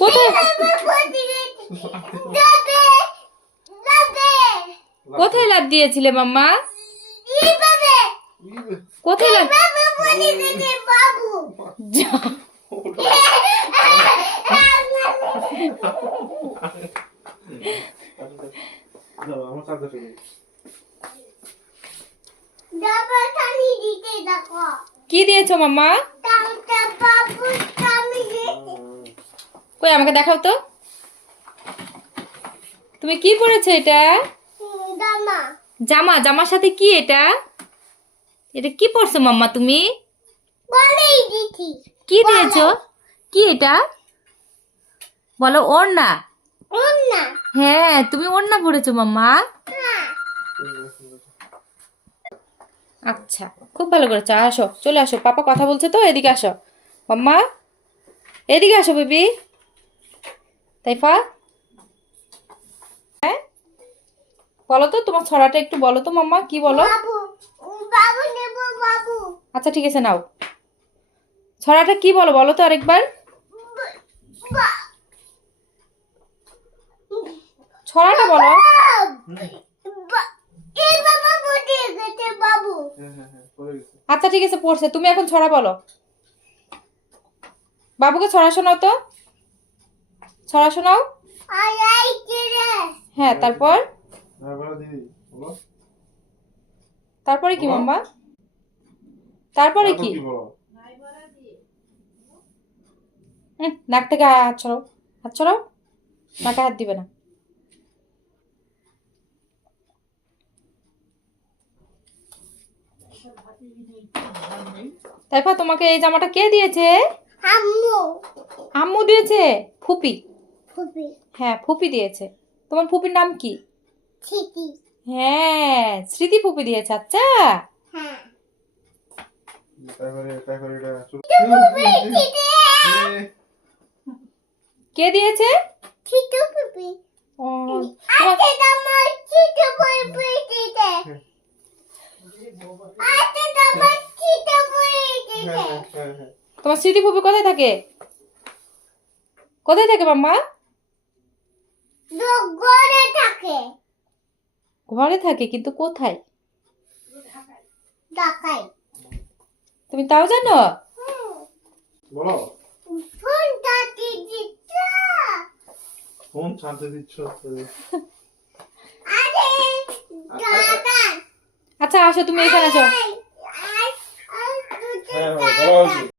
কোথায় কোথায় লাফ দিয়েছিলে মাম্মা? কোথায় লাফ কি দিয়েছো মাম্মা? কই আমাকে দেখাও তো, তুমি কি পরেছো এটা? জামা। জামার সাথে কি এটা? এটা কি পরছো মাম্মা তুমি? কি দিয়েছো? কি এটা বলো? ওড়না। হ্যাঁ, তুমি ওড়না পরেছো মাম্মা। আচ্ছা, খুব ভালো করেছো। আসো, চলে আসো, পাপা কথা বলছে তো, এদিকে আসো মাম্মা, এদিকে আসো বেবি। তাইফা, হ্যাঁ বলো তো তোমার ছড়াটা একটু বলো তো মাম্মা, কি বলো? আচ্ছা ঠিক আছে, নাও ছড়াটা কি বলো, বলো তো আরেকবার। ছড়াটা বলো। আচ্ছা ঠিক আছে, পড়ছে, তুমি এখন ছড়া বলো। বাবুকে ছড়া শোনাও তো, ছড়া শোনাও। হ্যাঁ, তারপর তারপরে কি মাম্মা? তারপরে কি? নাক থেকে হাত ছড়াও, হাত ছড়াও, নাকে হাত দিবে না। তাইফা, তোমাকে এই জামাটা কে দিয়েছে? আম্মু দিয়েছে? ফুপি? হ্যাঁ, ফুপি দিয়েছে। তোমার ফুপির নাম কি? হ্যাঁ, স্মৃতি ফুপি দিয়েছে। আচ্ছা, কে দিয়েছে? ও, তোমার স্মৃতি ফুপি কোথায় থাকে? কোথায় থাকে মাম্মা? ঘরে থাকে, কিন্তু কোথায়? তুমি তাও জানো? বলো, ফোন ছাড়তে দিচ্ছ? আচ্ছা আসো, তুমি এখানে আসো। হ্যাঁ, বলো।